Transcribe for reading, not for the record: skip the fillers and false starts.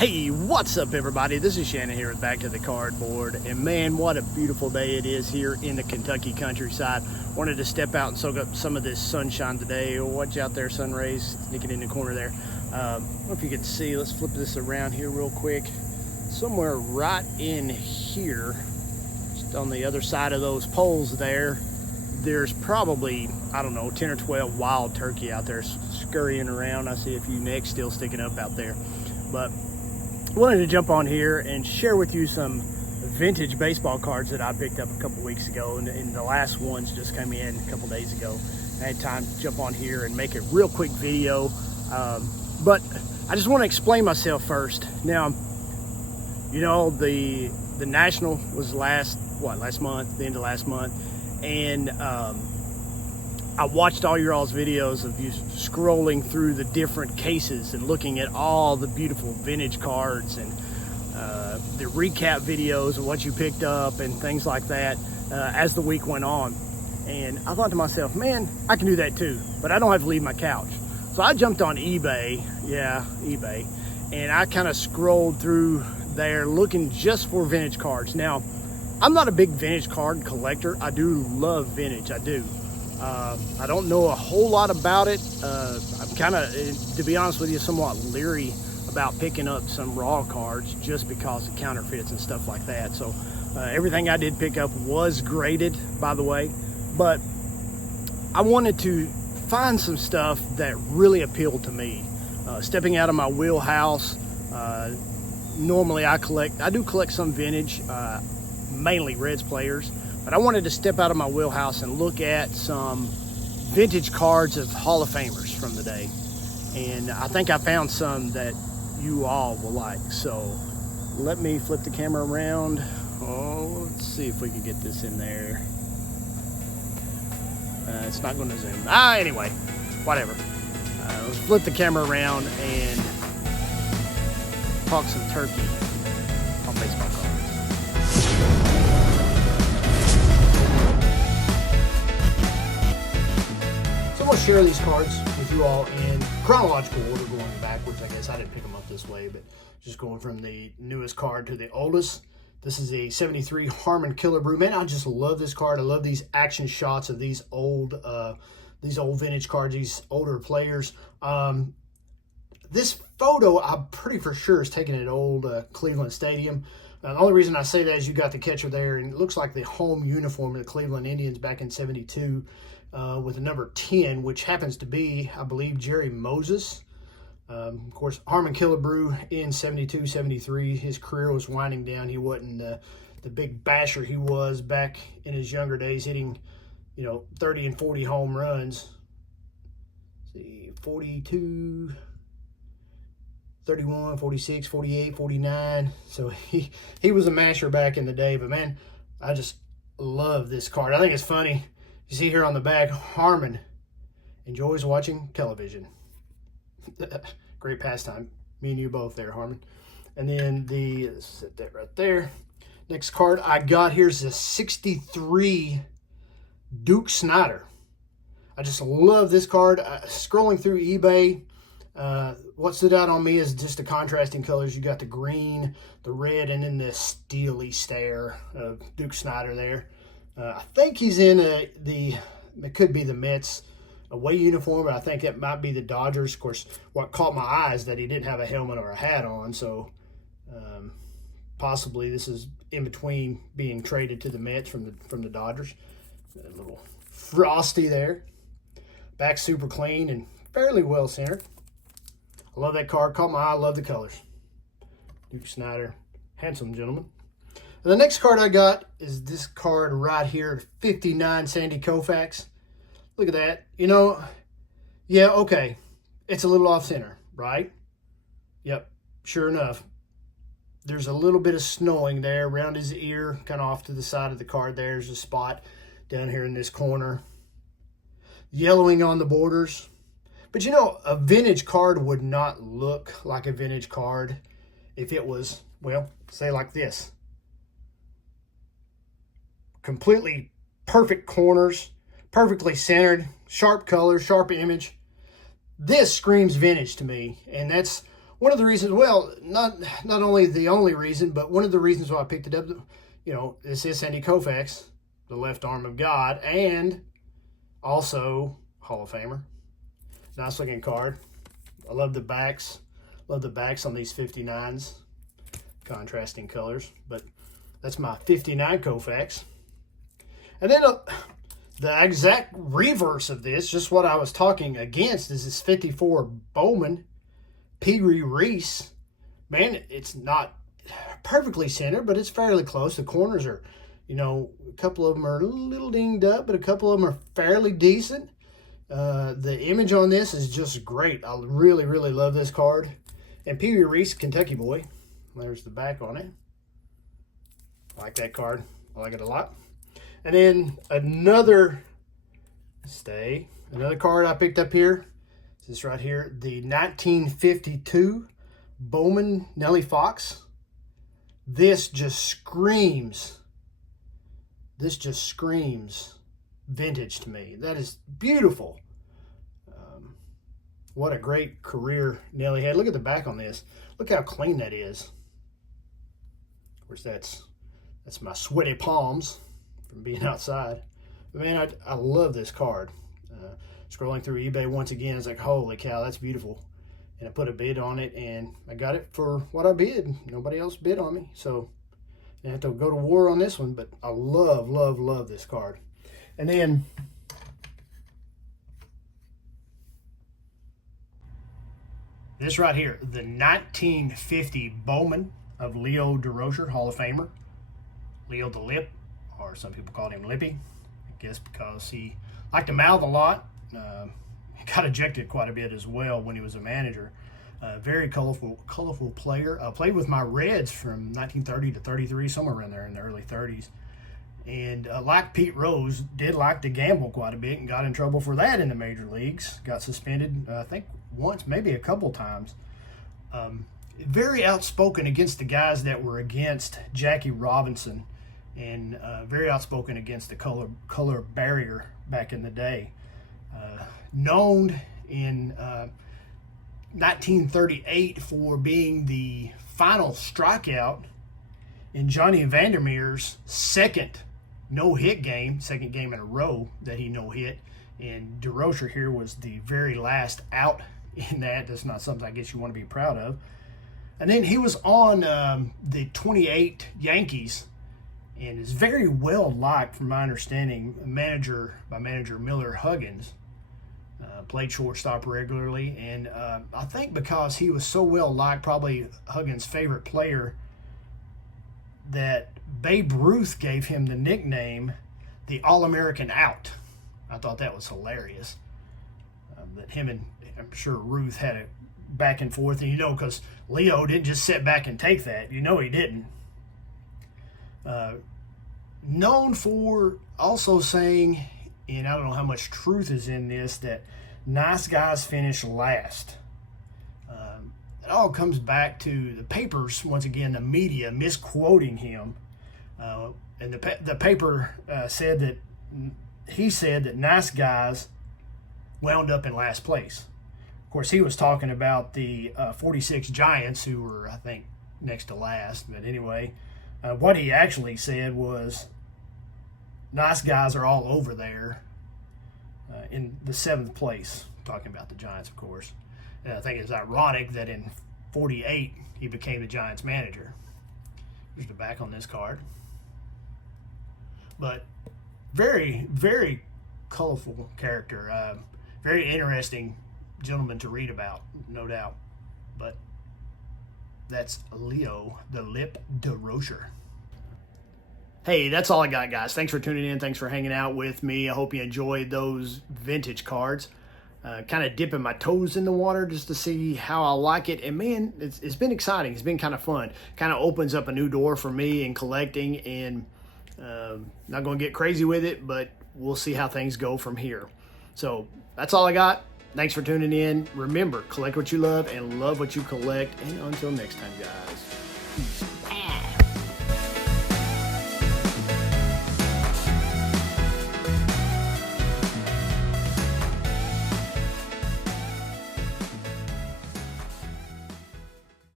Hey, what's up everybody? This is Shannon here with Back to the Cardboard, and man, what a beautiful day it is here in the Kentucky countryside. Wanted to step out and soak up some of this sunshine today. Watch out there, sun rays sneaking in the corner there. I don't know if you can see, let's flip this around here real quick. Somewhere right in here, just on the other side of those poles there, there's probably, I don't know, 10 or 12 wild turkey out there scurrying around. I see a few necks still sticking up out there. But wanted to jump on here and share with you some vintage baseball cards that I picked up a couple weeks ago, and the last ones just came in a couple days ago. I had time to jump on here and make a real quick video, but I just want to explain myself first. Now, you know, the National was last month, the end of last month, and I watched all your all's videos of you scrolling through the different cases and looking at all the beautiful vintage cards and the recap videos of what you picked up and things like that as the week went on. And I thought to myself, man, I can do that too, but I don't have to leave my couch. So I jumped on eBay, eBay, and I kind of scrolled through there looking just for vintage cards. Now, I'm not a big vintage card collector. I do love vintage, I do. I don't know a whole lot about it. I'm kind of, to be honest with you, somewhat leery about picking up some raw cards just because of counterfeits and stuff like that. So everything I did pick up was graded, by the way, but I wanted to find some stuff that really appealed to me. Stepping out of my wheelhouse, normally I do collect some vintage, mainly Reds players. But I wanted to step out of my wheelhouse and look at some vintage cards of Hall of Famers from the day. And I think I found some that you all will like. So let me flip the camera around. Oh, let's see if we can get this in there. It's not going to zoom. Anyway, whatever. Let's flip the camera around and talk some turkey on baseball cards. I'm going to share these cards with you all in chronological order, going backwards. I guess I didn't pick them up this way, but just going from the newest card to the oldest. This is a 73 Harmon Killebrew. Man, I just love this card. I love these action shots of these old vintage cards, these older players. This photo, I'm pretty for sure, is taken at old Cleveland Stadium. The only reason I say that is you got the catcher there, and it looks like the home uniform of the Cleveland Indians back in '72. With the number 10, which happens to be, I believe, Jerry Moses. Of course, Harmon Killebrew in '72, '73, his career was winding down. He wasn't the big basher he was back in his younger days, hitting, 30 and 40 home runs. Let's see, 42, 31, 46, 48, 49. So he was a masher back in the day. But, man, I just love this card. I think it's funny. You see here on the back, Harmon enjoys watching television. Great pastime. Me and you both there, Harmon. And then let's set that right there. Next card I got here is a 63 Duke Snider. I just love this card. Scrolling through eBay, what stood out on me is just the contrasting colors. You got the green, the red, and then the steely stare of Duke Snider there. I think he's in it could be the Mets away uniform, but I think it might be the Dodgers. Of course, what caught my eye is that he didn't have a helmet or a hat on, so possibly this is in between being traded to the Mets from the Dodgers. A little frosty there. Back super clean and fairly well centered. I love that card. Caught my eye. Love the colors. Duke Snider, handsome gentleman. The next card I got is this card right here, 59 Sandy Koufax. Look at that. Yeah, okay. It's a little off center, right? Yep, sure enough. There's a little bit of snowing there around his ear, kind of off to the side of the card. There's a spot down here in this corner. Yellowing on the borders. But a vintage card would not look like a vintage card if it was, well, say like this. Completely perfect corners, perfectly centered, sharp color, sharp image. This screams vintage to me, and that's one of the reasons, well, not only the only reason, but one of the reasons why I picked it up, you know, this is Sandy Koufax, the left arm of God, and also Hall of Famer. Nice looking card. I love the backs. Love the backs on these 59s. Contrasting colors. But that's my 59 Koufax. And then the exact reverse of this, just what I was talking against, is this 54 Bowman Pee Wee Reese. Man, it's not perfectly centered, but it's fairly close. The corners are, you know, a couple of them are a little dinged up, but a couple of them are fairly decent. The image on this is just great. I really, really love this card. And Pee Wee Reese, Kentucky boy. There's the back on it. I like that card. I like it a lot. And then another card I picked up here. This right here, the 1952 Bowman Nellie Fox. This just screams vintage to me. That is beautiful. What a great career Nellie had. Look at the back on this. Look how clean that is. Of course, that's my sweaty palms from being outside. But man, I love this card. Scrolling through eBay once again, it's like, holy cow, that's beautiful. And I put a bid on it, and I got it for what I bid. Nobody else bid on me, so I have to go to war on this one. But I love, love, love this card. And then this right here, the 1950 Bowman of Leo DeRocher, Hall of Famer. Leo the Lip, or some people called him Lippy, I guess because he liked to mouth a lot. He got ejected quite a bit as well when he was a manager. Very colorful player. Played with my Reds from 1930 to 33, somewhere around there in the early 30s. And like Pete Rose, did like to gamble quite a bit and got in trouble for that in the major leagues. Got suspended, I think once, maybe a couple times. Very outspoken against the guys that were against Jackie Robinson, and very outspoken against the color barrier back in the day. Known in 1938 for being the final strikeout in Johnny Vandermeer's second no-hit game, second game in a row that he no-hit. And DeRocher here was the very last out in that. That's not something I guess you want to be proud of. And then he was on the 28 Yankees and is very well liked, from my understanding, by manager Miller Huggins. Played shortstop regularly, and I think because he was so well liked, probably Huggins' favorite player, that Babe Ruth gave him the nickname the All-American Out. I thought that was hilarious. That him and, I'm sure, Ruth had a back and forth, and because Leo didn't just sit back and take that. He didn't. Known for also saying, and I don't know how much truth is in this, that nice guys finish last. It all comes back to the papers, once again, the media misquoting him. And the paper said that he said that nice guys wound up in last place. Of course, he was talking about the 46 Giants, who were, I think, next to last. But anyway, what he actually said was nice guys are all over there in the 7th place, talking about the Giants, of course. And I think it's ironic that in 48, he became the Giants manager. Here's the back on this card. But very, very colorful character. Very interesting gentleman to read about, no doubt. But that's Leo the Lip DeRocher. Hey, that's all I got, guys. Thanks for tuning in. Thanks for hanging out with me. I hope you enjoyed those vintage cards. Kind of dipping my toes in the water just to see how I like it. And man, it's been exciting. It's been kind of fun. Kind of opens up a new door for me in collecting, and not going to get crazy with it, but we'll see how things go from here. So that's all I got. Thanks for tuning in. Remember, collect what you love and love what you collect. And until next time, guys. Peace.